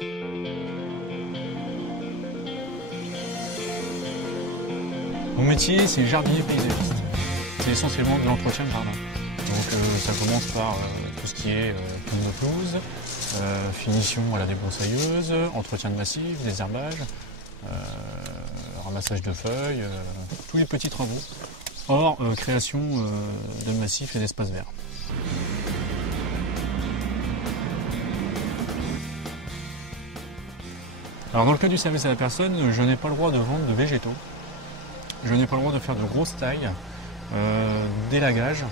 Mon métier, c'est jardinier paysagiste. C'est essentiellement de l'entretien de jardin. Donc ça commence par tout ce qui est ponte de pelouse, finition à la débroussailleuse, entretien de massif, désherbage, ramassage de feuilles, tous les petits travaux. Hors création de massifs et d'espaces verts. Alors dans le cas du service à la personne, je n'ai pas le droit de vendre de végétaux. Je n'ai pas le droit de faire de grosses tailles, d'élagage.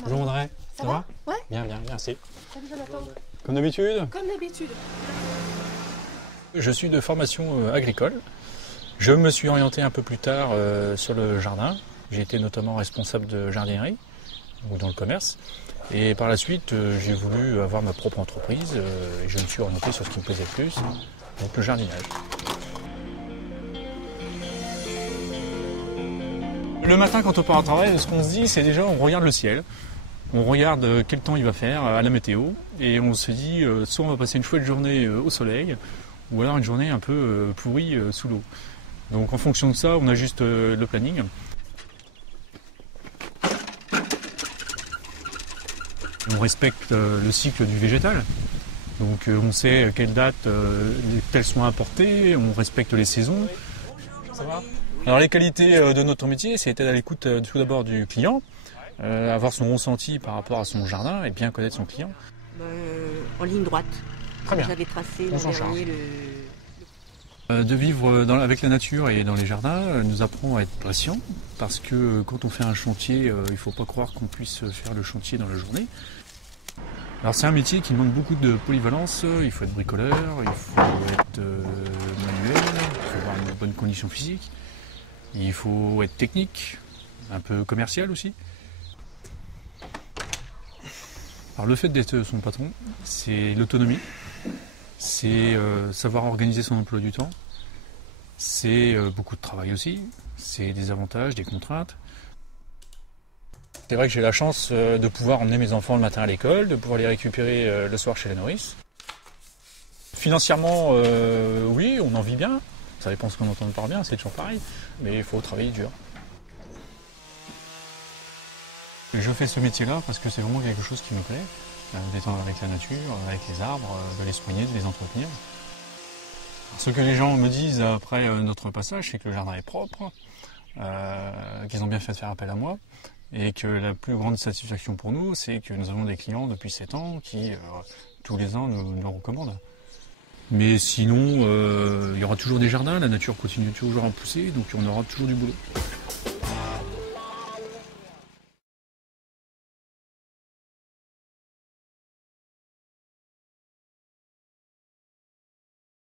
Bonjour Audrey, ça va? Ouais. Bien, merci. Salut Jonathan. Comme d'habitude? Comme d'habitude. Je suis de formation agricole. Je me suis orienté un peu plus tard sur le jardin. J'ai été notamment responsable de jardinerie ou dans le commerce. Et par la suite, j'ai voulu avoir ma propre entreprise et je me suis orienté sur ce qui me plaisait le plus, donc le jardinage. Le matin, quand on part au travail, ce qu'on se dit, c'est déjà on regarde le ciel. On regarde quel temps il va faire à la météo et on se dit soit on va passer une chouette journée au soleil ou alors une journée un peu pourrie sous l'eau. Donc en fonction de ça, on ajuste le planning. On respecte le cycle du végétal. Donc on sait quelles dates telles sont apportées, on respecte les saisons. Ça va ? Alors les qualités de notre métier, c'est être à l'écoute tout d'abord du client, avoir son ressenti par rapport à son jardin et bien connaître son client. En ligne droite. Très bien. J'avais tracé On s'en dernier De vivre avec la nature et dans les jardins nous apprend à être patient parce que quand on fait un chantier, il ne faut pas croire qu'on puisse faire le chantier dans la journée. Alors c'est un métier qui demande beaucoup de polyvalence, il faut être bricoleur, il faut être manuel, il faut avoir une bonne condition physique, il faut être technique, un peu commercial aussi. Alors le fait d'être son patron, c'est l'autonomie, c'est savoir organiser son emploi du temps, c'est beaucoup de travail aussi, c'est des avantages, des contraintes. C'est vrai que j'ai la chance de pouvoir emmener mes enfants le matin à l'école, de pouvoir les récupérer le soir chez la nourrice. Financièrement, oui, on en vit bien. Ça dépend ce qu'on entend par bien, c'est toujours pareil. Mais il faut travailler dur. Je fais ce métier-là parce que c'est vraiment quelque chose qui me plaît. D'être avec la nature, avec les arbres, de les soigner, de les entretenir. Ce que les gens me disent après notre passage, c'est que le jardin est propre, qu'ils ont bien fait de faire appel à moi. Et que la plus grande satisfaction pour nous, c'est que nous avons des clients depuis 7 ans qui, tous les ans, nous recommandent. Mais sinon, il y aura toujours des jardins, la nature continue toujours à pousser, donc on aura toujours du boulot.